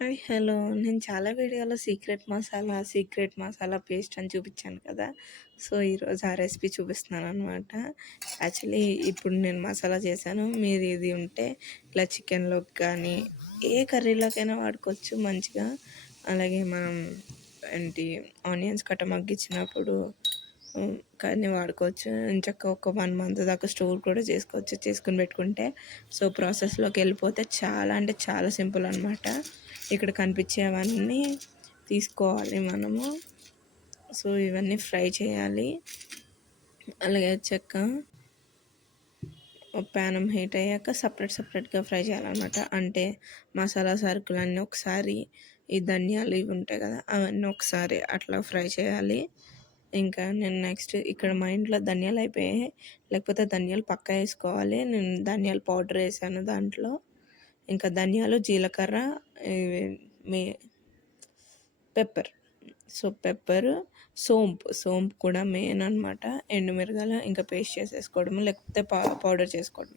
Hi! Hello. నేను చాలా వీడియోలో సీక్రెట్ మసాలా పేస్ట్ అని చూపించాను కదా! సో, ఈరోజు ఆ రెసిపీ చూపిస్తున్నాననమాట. యాక్చువల్లీ ఇప్పుడు నేను మసాలా చేశాను. మీరు ఇది ఉంటే ఇలా చికెన్‌లోకి కానీ, ఏ కర్రీలోకైనా వాడుకోవచ్చు మంచిగా. అలాగే మనం ఏంటి ఆనియన్స్ కట్ట మగ్గించినప్పుడు కానీ వాడుకోవచ్చు. ఎంచక్కా ఒక 1 మంత్ దాకా స్టోర్ కూడా చేసుకోవచ్చు. చేసుకొని పెట్టుకుంటే. సో, ప్రాసెస్‌లోకి వెళ్ళిపోతే చాలా అంటే చాలా సింపుల్ అనమాట. ఇక్కడ కనిపించేవన్నీ తీసుకోవాలి మనము. సో, ఇవన్నీ ఫ్రై చేయాలి. అలాగే చెక్క ప్యానం హీట్ అయ్యాక సపరేట్‌గా ఫ్రై చేయాలన్నమాట. అంటే మసాలా సరుకులన్నీ ఒకసారి, ఈ ధనియాలు ఇవి ఉంటాయి కదా! అవన్నీ ఒకసారి అట్లా ఫ్రై చేయాలి. ఇంకా నేను నెక్స్ట్ ఇక్కడ మా ఇంట్లో ధనియాలు అయిపోయాయి. లేకపోతే ధనియాలు పక్కా వేసుకోవాలి. నేను ధనియాల పౌడర్ వేసాను దాంట్లో. ఇంకా ధనియాలు, జీలకర్ర, ఇవి మీ పెప్పర్. సో, పెప్పరు, సోంపు కూడా మెయిన్ అనమాట. ఎండుమిరగాయలు ఇంకా పేస్ట్ చేసేసుకోవడము, లేకపోతే పౌడర్ చేసుకోవడం.